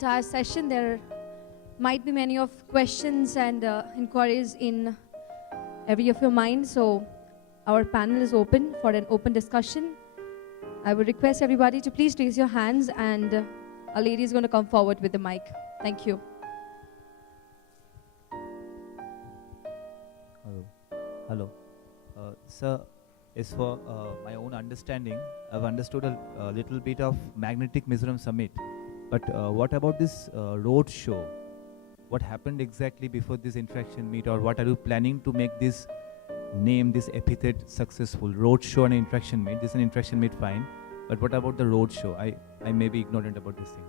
entire session. There might be many of questions and inquiries in every of your mind. So our panel is open for an open discussion. I would request everybody to please raise your hands, and a lady is going to come forward with the mic. Thank you. Hello. Sir, as for my own understanding, I've understood a little bit of Magnetic Mizoram Summit. But what about this roadshow? What happened exactly before this interaction meet, or what are you planning to make this name, this epithet successful? Roadshow and interaction meet. This is an interaction meet, fine. But what about the roadshow? I may be ignorant about this thing.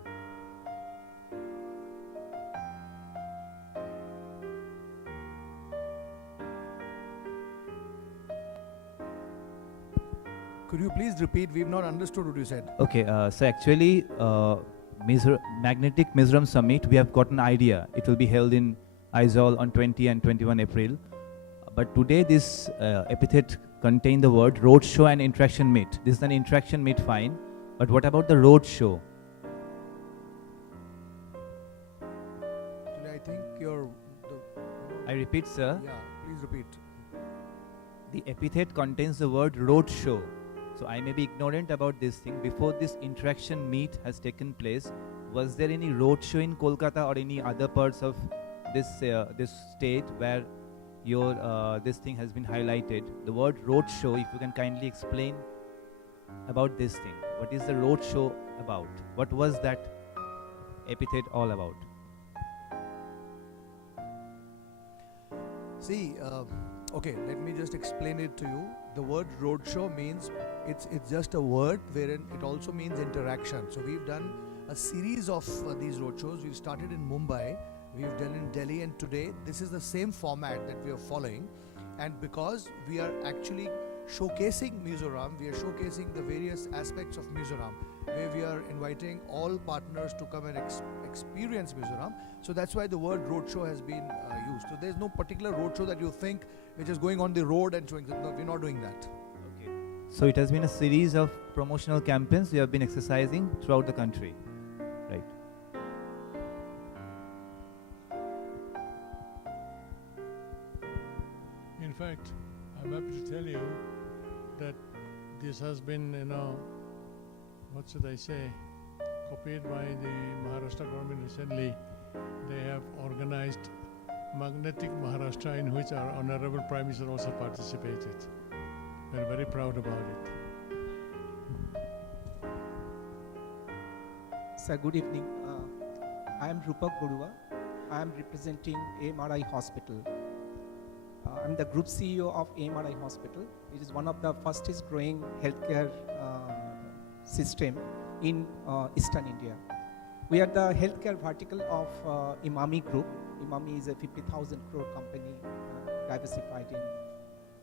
Could you please repeat? We've not understood what you said. Okay, so actually, Magnetic Mizoram Summit, we have got an idea. It will be held in Aizawl on 20 and 21 April. But today this epithet contains the word roadshow and interaction meet. This is an interaction meet, fine. But what about the roadshow? Actually, I think I repeat, sir. Yeah, please repeat. The epithet contains the word roadshow. So I may be ignorant about this thing. Before this interaction meet has taken place, was there any roadshow in Kolkata or any other parts of this state where your this thing has been highlighted? The word roadshow, if you can kindly explain about this thing. What is the roadshow about? What was that epithet all about? See, okay, let me just explain it to you. The word roadshow means it's just a word wherein it also means interaction. So we've done a series of these roadshows. We've started in Mumbai, we've done in Delhi, and today this is the same format that we are following. And because we are actually showcasing Mizoram, we are showcasing the various aspects of Mizoram, where we are inviting all partners to come and experience Mizoram. So that's why the word roadshow has been used. So there's no particular roadshow that you think which is going on the road and showing. No, we're not doing that. Okay. So it has been a series of promotional campaigns we have been exercising throughout the country, right? In fact, I'm happy to tell you that this has been, what should I say, copied by the Maharashtra government recently. They have organized Magnetic Maharashtra, in which our Honorable Prime Minister also participated. We're very proud about it. Sir, good evening. I am Rupak Borua. I am representing AMRI Hospital. I'm the Group CEO of AMRI Hospital. It is one of the fastest growing healthcare system in Eastern India. We are the healthcare vertical of Imami Group. Imami is a 50,000 crore company, diversified in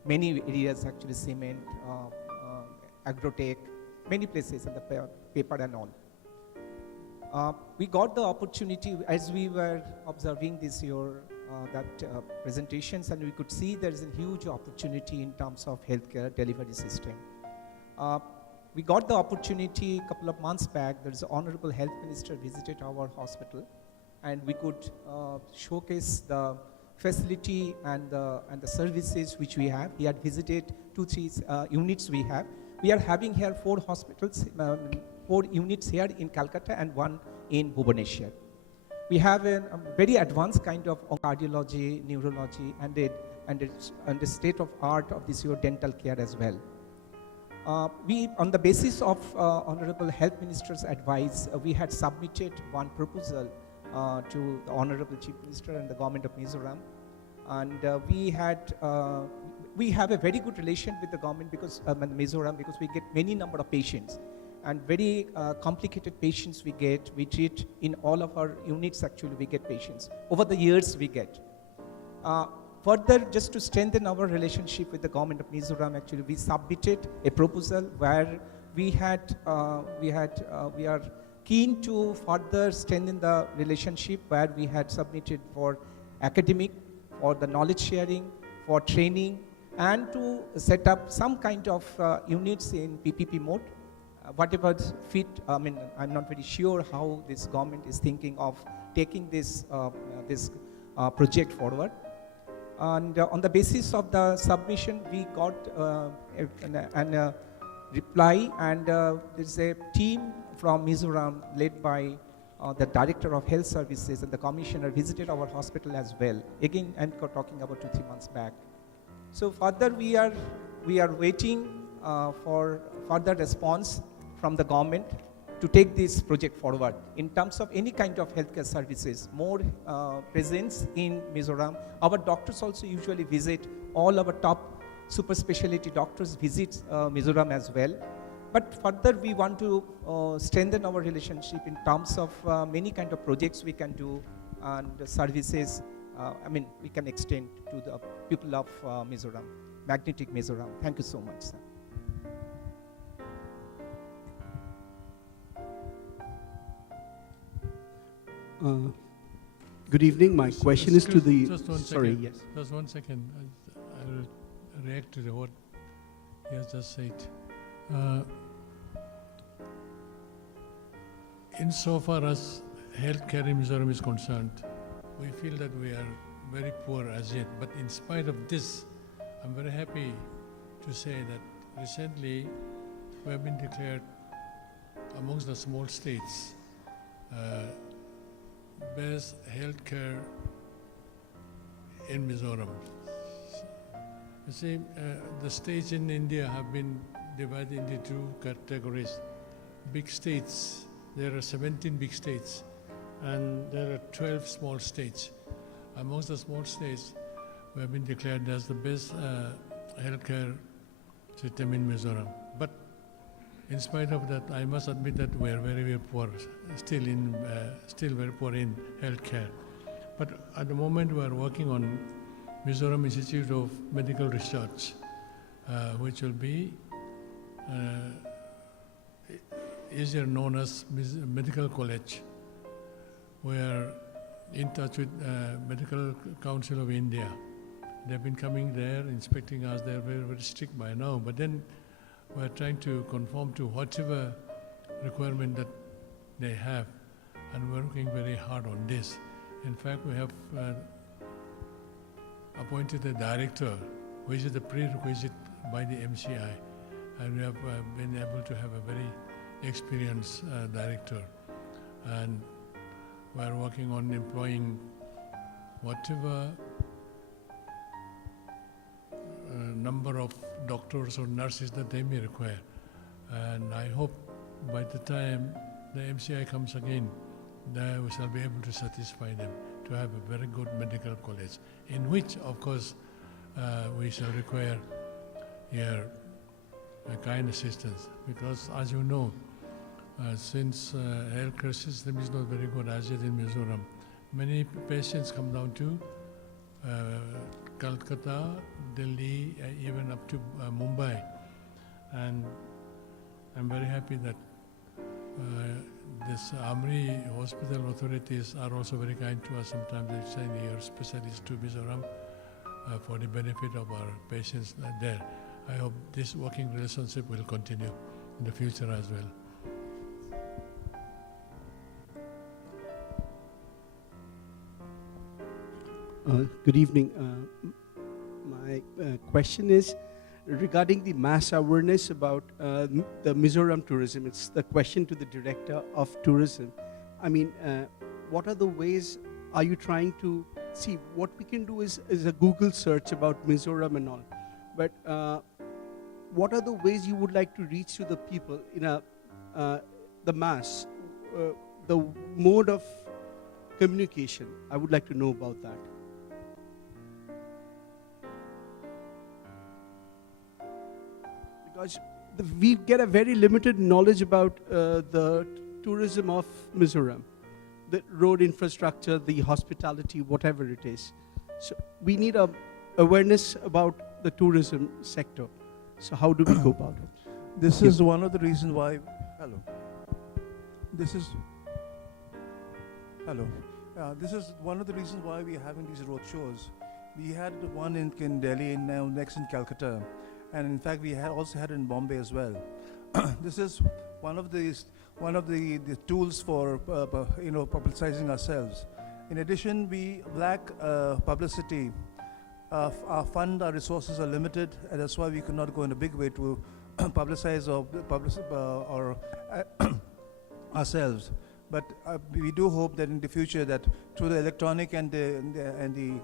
many areas, actually cement, agrotech, many places in the paper and all. We got the opportunity as we were observing this year presentations, and we could see there is a huge opportunity in terms of healthcare delivery system. We got the opportunity a couple of months back. There is an Honorable Health Minister visited our hospital, and we could showcase the facility and the services which we have. He had visited 2-3 units we have. We are having here 4 hospitals, 4 units here in Kolkata and 1 in Bhubaneswar. We have a very advanced kind of cardiology, neurology, and the state of art of this your dental care as well. We, on the basis of Honorable Health Minister's advice, we had submitted one proposal to the Honorable Chief Minister and the Government of Mizoram, and we have a very good relation with the government because Mizoram, because we get many number of patients. And very complicated patients we treat in all of our units. Actually, we get patients. Over the years, we get. Further, just to strengthen our relationship with the government of Mizoram, actually, we submitted a proposal where we are keen to further strengthen the relationship, where we had submitted for academic, for the knowledge sharing, for training, and to set up some kind of units in PPP mode. whatever fit, I'm not very sure how this government is thinking of taking this project forward. And on the basis of the submission, we got a reply, and there's a team from Mizoram led by the Director of Health Services, and the Commissioner visited our hospital as well. Again, I'm talking about 2-3 months back. So further, we are waiting for further response from the government to take this project forward in terms of any kind of healthcare services, more presence in Mizoram. Our doctors also usually visit, all our top super specialty doctors visit Mizoram as well. But further, we want to strengthen our relationship in terms of many kind of projects we can do and services. We can extend to the people of Mizoram, magnetic Mizoram. Thank you so much, sir. Good evening. My question is to the. Just one Sorry, second. yes. Just 1 second. I'll react to what he has just said. Insofar as healthcare in Mizoram is concerned, we feel that we are very poor as yet. But in spite of this, I'm very happy to say that recently we have been declared amongst the small states best healthcare in Mizoram. You see, the states in India have been divided into two categories. Big states, there are 17 big states, and there are 12 small states. Amongst the small states, we have been declared as the best healthcare system in Mizoram. But in spite of that, I must admit that we are very, very poor, still very poor in healthcare. But at the moment, we are working on Mizoram Institute of Medical Research, which will be easier known as Medical College. We are in touch with Medical Council of India. They've been coming there, inspecting us. They're very, very strict by now. But then we're trying to conform to whatever requirement that they have, and we're working very hard on this. In fact, we have appointed a director, which is the prerequisite by the MCI, and we have been able to have a very experienced director, and we're working on employing whatever number of doctors or nurses that they may require. And I hope by the time the MCI comes again, we shall be able to satisfy them to have a very good medical college, in which, of course, we shall require here a kind assistance. Because, as you know, since healthcare system is not very good as yet in Mizoram, many patients come down to Kolkata, Delhi, even up to Mumbai. And I'm very happy that this Amri hospital authorities are also very kind to us. Sometimes they send here specialists to Mizoram for the benefit of our patients there. I hope this working relationship will continue in the future as well. Good evening. My question is regarding the mass awareness about the Mizoram tourism. It's the question to the Director of Tourism. What are the ways are you trying to see? What we can do is a Google search about Mizoram and all. But what are the ways you would like to reach to the people in the mass, the mode of communication? I would like to know about that. Because we get a very limited knowledge about the tourism of Mizoram, the road infrastructure, the hospitality, whatever it is. So we need a awareness about the tourism sector. So how do we go about it? This is one of the reasons why. Hello. This is one of the reasons why we are having these road shows. We had one in Delhi and now next in Calcutta. And in fact, we also had it in Bombay as well. This is one of the tools for publicizing ourselves. In addition, we lack publicity. Our resources are limited, and that's why we could not go in a big way to publicize or ourselves. But we do hope that in the future, that through the electronic and the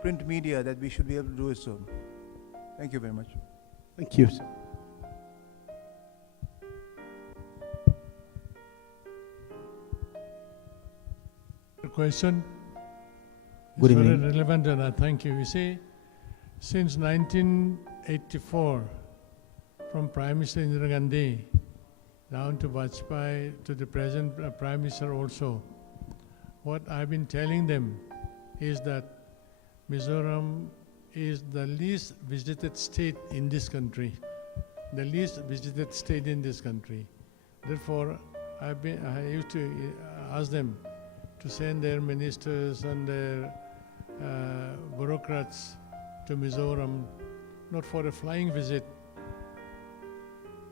print media, that we should be able to do it so. Thank you very much. Thank you, sir. The question Good is very evening. relevant, and I thank you. You see, since 1984, from Prime Minister Indira Gandhi down to Vajpayee to the present Prime Minister also, what I've been telling them is that Mizoram is the least visited state in this country. The least visited state in this country. Therefore, I used to ask them to send their ministers and their bureaucrats to Mizoram, not for a flying visit.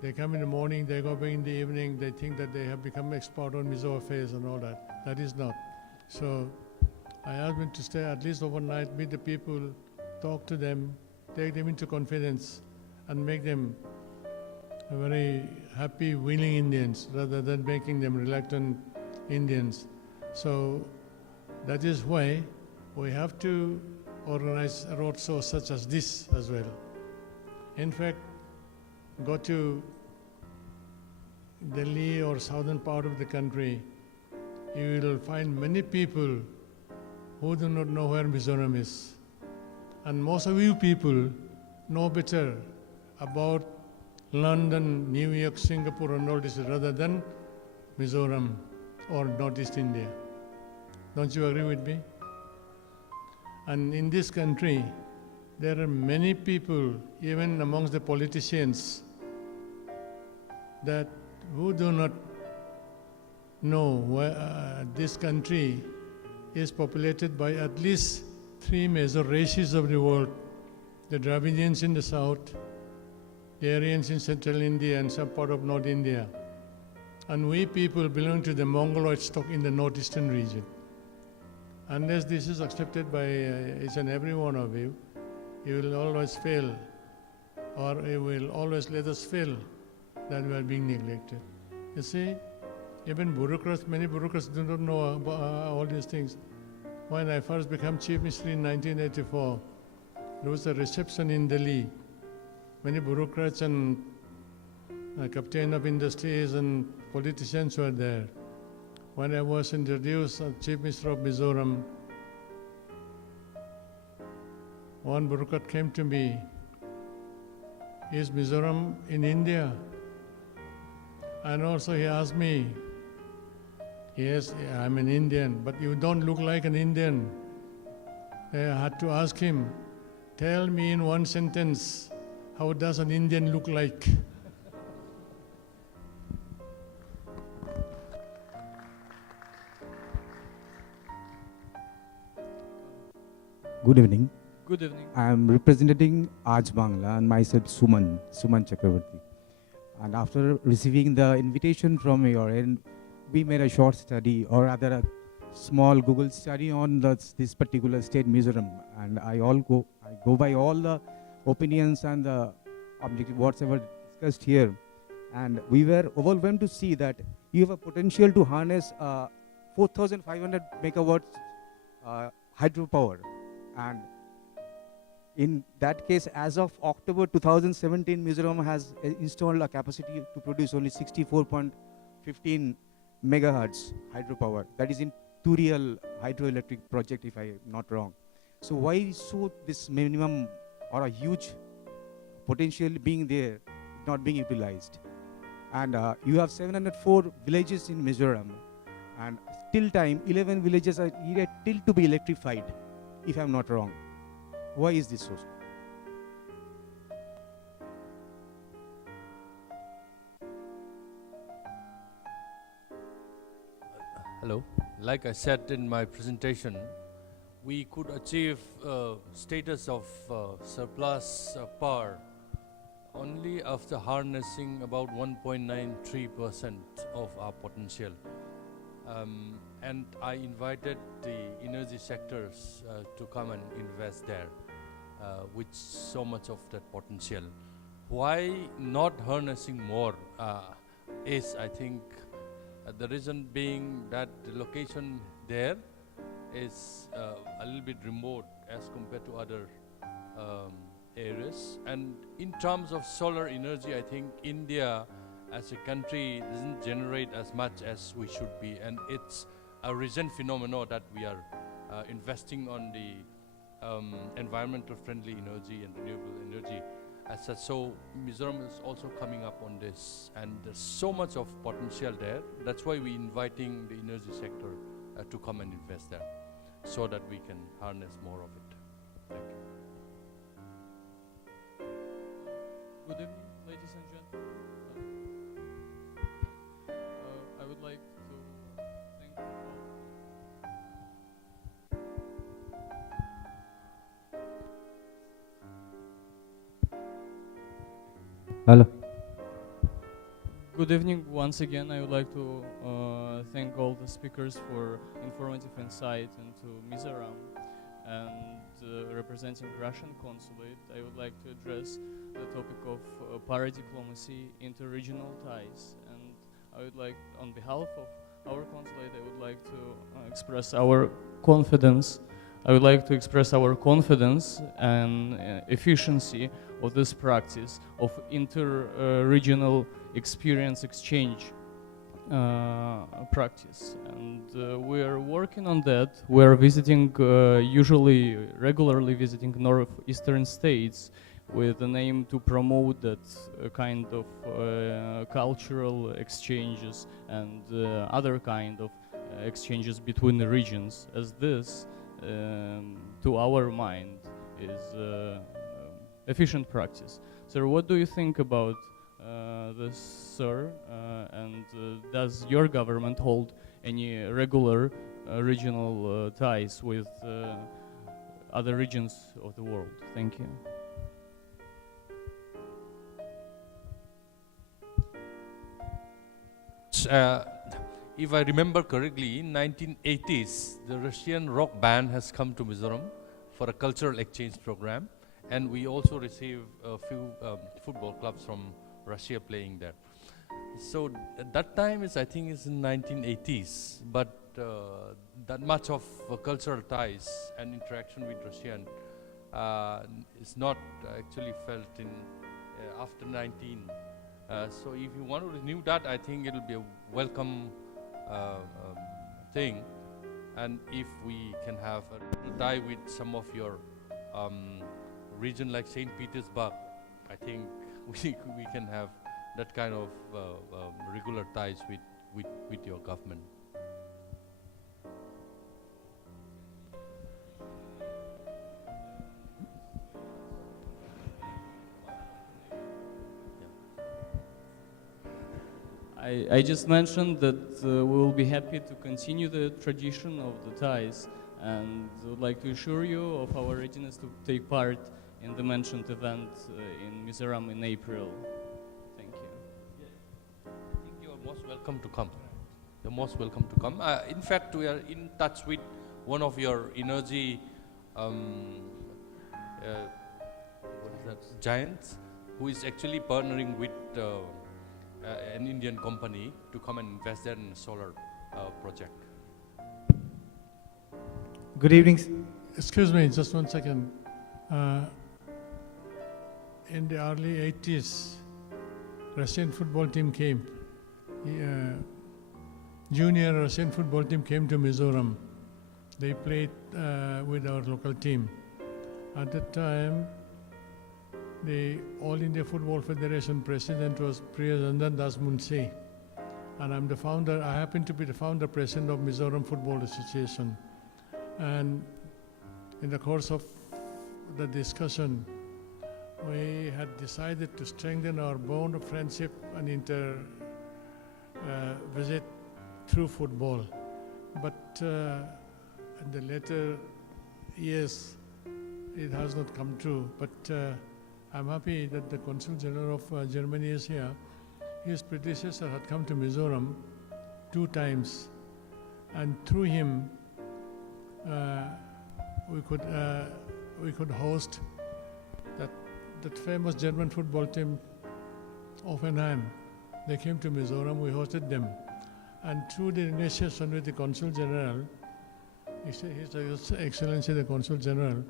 They come in the morning, they go back in the evening, they think that they have become expert on Mizo affairs and all that. That is not. So I asked them to stay at least overnight, meet the people, talk to them, take them into confidence, and make them very happy, willing Indians, rather than making them reluctant Indians. So that is why we have to organize a roadshow such as this as well. In fact, go to Delhi or southern part of the country, you will find many people who do not know where Mizoram is. And most of you people know better about London, New York, Singapore and all this rather than Mizoram or Northeast India. Don't you agree with me? And in this country, there are many people, even amongst the politicians, that who do not know where this country is populated by at least 3 major races of the world: the Dravidians in the south, the Aryans in central India and some part of North India. And we people belong to the Mongoloid stock in the northeastern region. Unless this is accepted by each and every one of you, you will always fail, or you will always let us fail that we are being neglected. You see, even bureaucrats, many bureaucrats do not know about all these things. When I first became Chief Minister in 1984, there was a reception in Delhi. Many bureaucrats and captain of industries and politicians were there. When I was introduced as Chief Minister of Mizoram, one bureaucrat came to me, "Is Mizoram in India?" And also he asked me, "Yes, I'm an Indian, but you don't look like an Indian." I had to ask him, "Tell me in one sentence, how does an Indian look like?" Good evening. Good evening. I am representing Aaj Bangla and myself Suman Chakravarti. And after receiving the invitation from your end, we made a short study, or rather a small Google study on this particular state, Mizoram. And I go by all the opinions and the objective, whatever discussed here. And we were overwhelmed to see that you have a potential to harness 4,500 megawatts hydropower. And in that case, as of October 2017, Mizoram has installed a capacity to produce only 64.15 megahertz hydropower. That is in 2 real hydroelectric project, if I'm not wrong. So why so this minimum or a huge potential being there, not being utilized? And you have 704 villages in Mizoram, and till time 11 villages are yet till to be electrified, if I'm not wrong. Why is this so? Hello. Like I said in my presentation, we could achieve status of surplus power only after harnessing about 1.93% of our potential. And I invited the energy sectors to come and invest there with so much of that potential. Why not harnessing more is, I think, the reason being that the location there is a little bit remote as compared to other areas. And in terms of solar energy, I think India as a country doesn't generate as much as we should be, and it's a recent phenomenon that we are investing on the environmental friendly energy and renewable energy as such. So Mizoram is also coming up on this, and there's so much of potential there. That's why we're inviting the energy sector to come and invest there, so that we can harness more of it. Thank you. Good evening, ladies and gentlemen. I would like to thank all. Hello. Good evening once again. I would like to thank all the speakers for informative insight into Mizoram, and representing Russian consulate, I would like to address the topic of para-diplomacy, inter-regional ties, and I would like, on behalf of our consulate, I would like to express our confidence. I would like to express our confidence and efficiency of this practice of inter-regional experience exchange practice, and we are working on that. We are visiting, regularly visiting northeastern states with the aim to promote that kind of cultural exchanges and other kind of exchanges between the regions, as this, to our mind, is efficient practice. So what do you think about this, sir? And does your government hold any regular regional ties with other regions of the world? Thank you. If I remember correctly, in 1980s, the Russian rock band has come to Mizoram for a cultural exchange program, and we also receive a few football clubs from Russia playing there. So at that time is, I think, is in 1980s, but that much of cultural ties and interaction with Russian is not actually felt in after 19. So if you want to renew that, I think it will be a welcome thing. And if we can have a tie with some of your region like St. Petersburg, I think we can have that kind of regular ties with your government. I just mentioned that we will be happy to continue the tradition of the ties, and would like to assure you of our readiness to take part in the mentioned event in Mizoram in April. Thank you. I think you are most welcome to come. You're most welcome to come. In fact, we are in touch with one of your energy what is that, giants, who is actually partnering with an Indian company to come and invest there in a solar project. Good evening. Excuse me, just 1 second. In the early 80s, Russian football team came. Junior Russian football team came to Mizoram. They played with our local team. At that time, the All India Football Federation president was Priya Ranjan Das Munshi, and I'm the founder. I happen to be the founder president of Mizoram Football Association. And in the course of the discussion, we had decided to strengthen our bond of friendship and visit through football. But in the later years, it has not come true. But I'm happy that the Consul General of Germany is here. His predecessor had come to Mizoram 2 times, and through him we could host that famous German football team, Offenheim. They came to Mizoram, we hosted them. And through the negotiation with the Consul General, His Excellency the Consul General,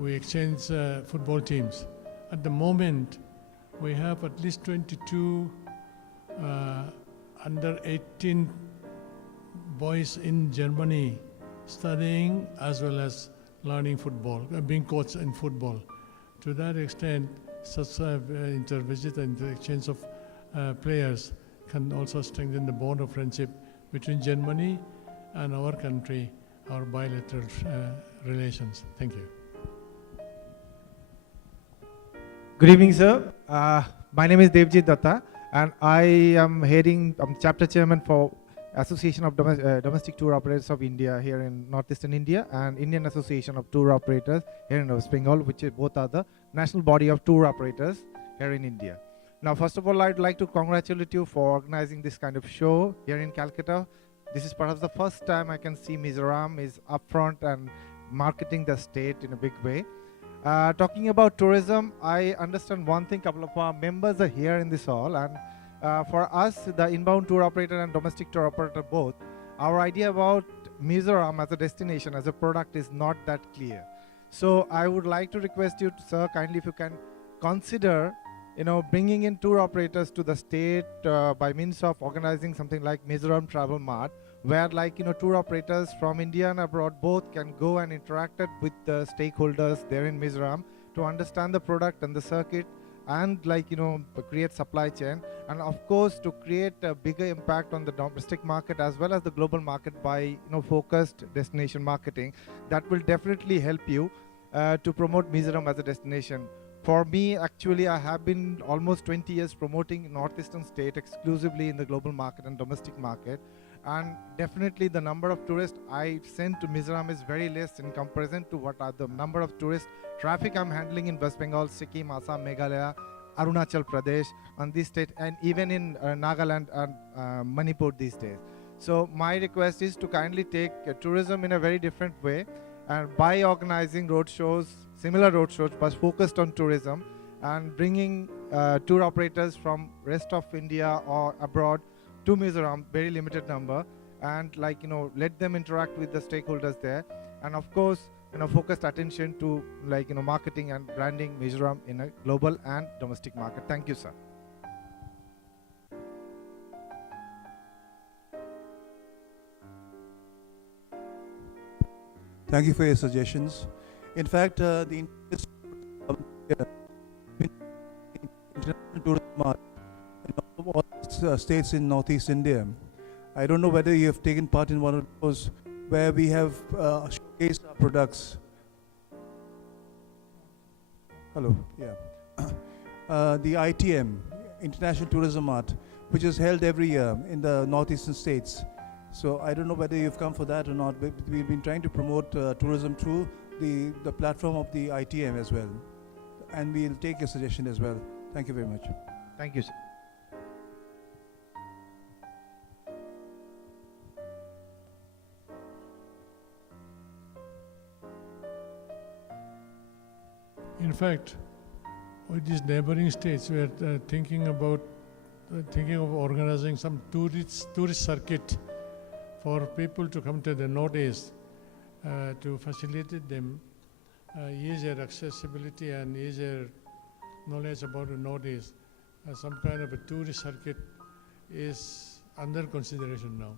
we exchanged football teams. At the moment, we have at least 22 under 18 boys in Germany studying as well as learning football, being coached in football. To that extent, such inter-visit and exchange of players can also strengthen the bond of friendship between Germany and our country, our bilateral relations. Thank you. Good evening, sir. My name is Devjit Datta, and I'm chapter chairman for Association of Domestic Tour Operators of India here in Northeastern India, and Indian Association of Tour Operators here in West Bengal, which both are the national body of tour operators here in India. Now, first of all, I'd like to congratulate you for organizing this kind of show here in Calcutta. This is perhaps the first time I can see Mizoram is upfront and marketing the state in a big way. Talking about tourism, I understand one thing, couple of our members are here in this hall, and for us, the inbound tour operator and domestic tour operator both, our idea about Mizoram as a destination, as a product is not that clear. So I would like to request you, sir, kindly if you can consider bringing in tour operators to the state by means of organizing something like Mizoram Travel Mart, where tour operators from India and abroad both can go and interact with the stakeholders there in Mizoram to understand the product and the circuit and create supply chain, and of course to create a bigger impact on the domestic market as well as the global market by focused destination marketing. That will definitely help you to promote Mizoram as a destination. For me, actually, I have been almost 20 years promoting Northeastern state exclusively in the global market and domestic market. And definitely the number of tourists I send to Mizoram is very less in comparison to what are the number of tourist traffic I'm handling in West Bengal, Sikkim, Assam, Meghalaya, Arunachal Pradesh, on this state, and even in Nagaland and Manipur these days. So my request is to kindly take tourism in a very different way, and by organizing roadshows, similar roadshows, but focused on tourism, and bringing tour operators from rest of India or abroad to Mizoram, very limited number, and let them interact with the stakeholders there, and of course focused attention to marketing and branding Mizoram in a global and domestic market. Thank you, sir. Thank you for your suggestions. In fact, the International Tourism Mart in all states in Northeast India. I don't know whether you have taken part in one of those where we have showcased our products. Hello, yeah. The ITM, International Tourism Mart, which is held every year in the Northeastern states. So I don't know whether you've come for that or not, but we've been trying to promote tourism through the platform of the ITM as well. And we'll take your suggestion as well. Thank you very much. Thank you, sir. In fact, with these neighboring states, we are thinking of organizing some tourist circuit for people to come to the Northeast to facilitate them easier accessibility and easier knowledge about the Northeast. Some kind of a tourist circuit is under consideration now.